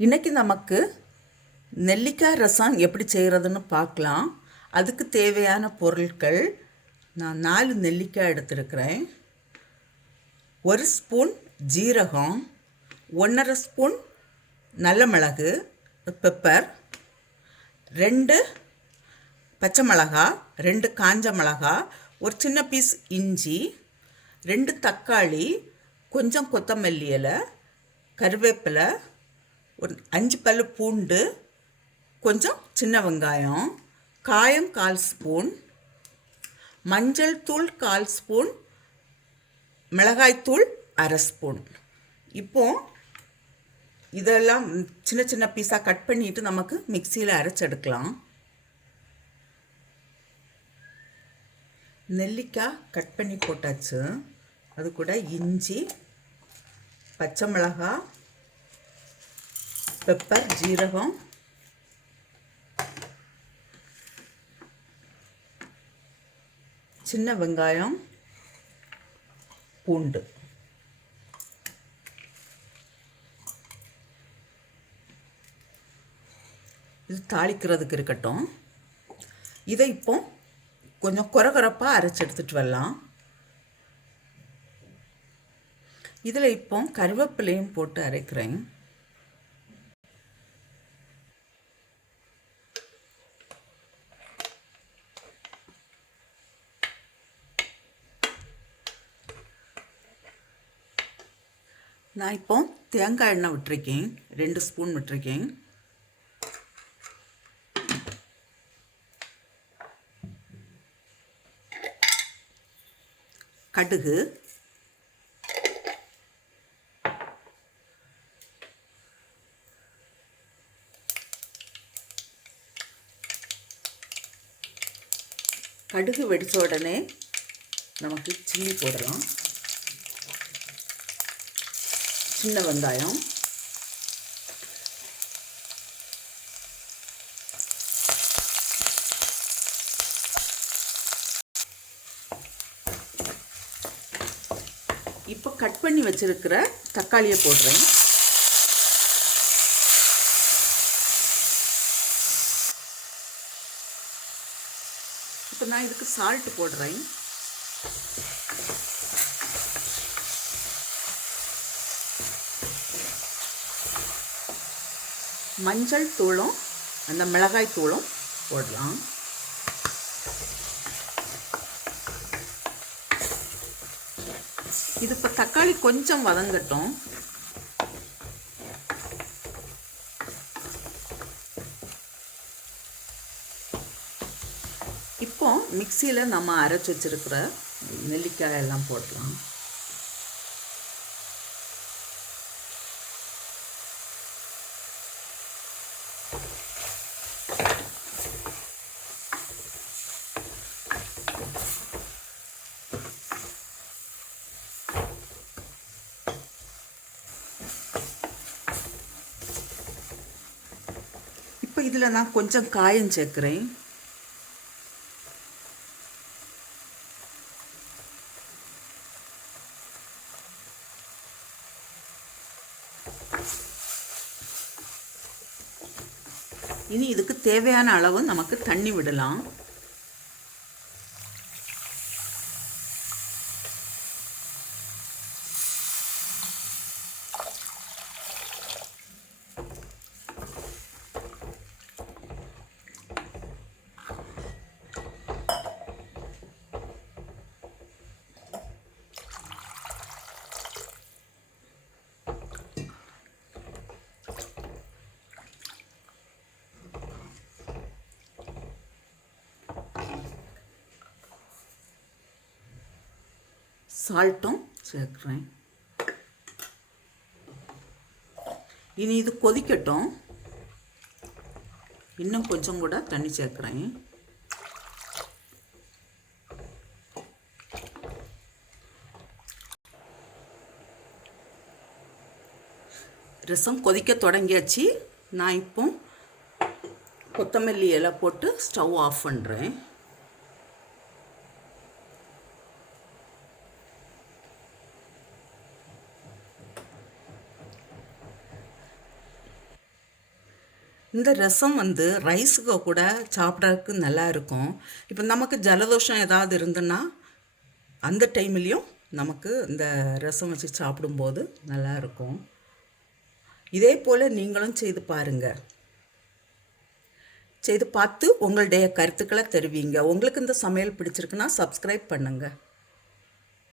இன்றைக்கி நமக்கு நெல்லிக்காய் ரசம் எப்படி செய்கிறதுன்னு பார்க்கலாம். அதுக்கு தேவையான பொருட்கள், நான் 4 நெல்லிக்காய் எடுத்துருக்கிறேன். 1 ஸ்பூன் ஜீரகம், 1½ ஸ்பூன் நல்ல மிளகு பெப்பர், 2 பச்சை மிளகா, 2 காஞ்ச மிளகா, ஒரு சின்ன பீஸ் இஞ்சி, 2 தக்காளி, கொஞ்சம் கொத்தமல்லி இலை, கருவேப்பிலை, ஒரு 5 பல்லு பூண்டு, கொஞ்சம் சின்ன வெங்காயம், காயம் 1/4 ஸ்பூன், மஞ்சள் தூள் 1/4 ஸ்பூன், மிளகாய்த்தூள் 1/2 ஸ்பூன். இப்போ இதெல்லாம் சின்ன சின்ன பீஸாக கட் பண்ணிவிட்டு நமக்கு மிக்சியில் அரைச்செடுக்கலாம். நெல்லிக்காய் கட் பண்ணி போட்டாச்சு. அது கூட இஞ்சி, பச்சை மிளகாய், பெப்பர், ஜீரகம், சின்ன வெங்காயம், பூண்டு. இது தாளிக்கிறதுக்கு இருக்கட்டும். இதை இப்போ கொஞ்சம் கொரகொரப்பாக அரைச்சி எடுத்துகிட்டு வரலாம். இதில் இப்போ கருவேப்பிலையும் போட்டு அரைக்கிறேன். நான் இப்போ தேங்காய் எண்ணெய் விட்டுருக்கேன், 2 ஸ்பூன் விட்டுருக்கேன். கடுகு, கடுகு வெடித்த உடனே நமக்கு சில்லி போடலாம். சின்ன வெங்காயம், இப்போ கட் பண்ணி வச்சிருக்கிற தக்காளியை போடுறேன். இப்போ நான் இதுக்கு சால்ட் போடுறேன். மஞ்சள் தூளும் அந்த மிளகாய் தூளும் போடலாம். இது இப்போ தக்காளி கொஞ்சம் வதங்கட்டும். இப்போ மிக்சியில் நம்ம அரைச்சி வச்சிருக்கிற நெல்லிக்காய் எல்லாம் போடலாம். இப்போ இதில் நான் கொஞ்சம் காயம் சேர்க்குறேன். இனி இதுக்கு தேவையான அளவு நமக்கு தண்ணி விடலாம். சால்ட்டும் சேர்க்குறேன். இனி இது கொதிக்கட்டும். இன்னும் கொஞ்சம் கூட தண்ணி சேர்க்குறேன். ரசம் கொதிக்க தொடங்கியாச்சு. நான் இப்போ கொத்தமல்லி இலை போட்டு ஸ்டவ் ஆஃப் பண்ணுறேன். இந்த ரசம் வந்து ரைஸுக்கு கூட சாப்பிட்றதுக்கு நல்லா இருக்கும். இப்போ நமக்கு ஜலதோஷம் ஏதாவது இருந்துன்னா அந்த டைம்லேயும் நமக்கு இந்த ரசம் வச்சு சாப்பிடும்போது நல்லா இருக்கும். இதே போல் நீங்களும் செய்து பாருங்கள். செய்து பார்த்து உங்களுடைய கருத்துக்களை தெரிவிங்க. உங்களுக்கு இந்த சமையல் பிடிச்சிருக்குன்னா சப்ஸ்கிரைப் பண்ணுங்கள்.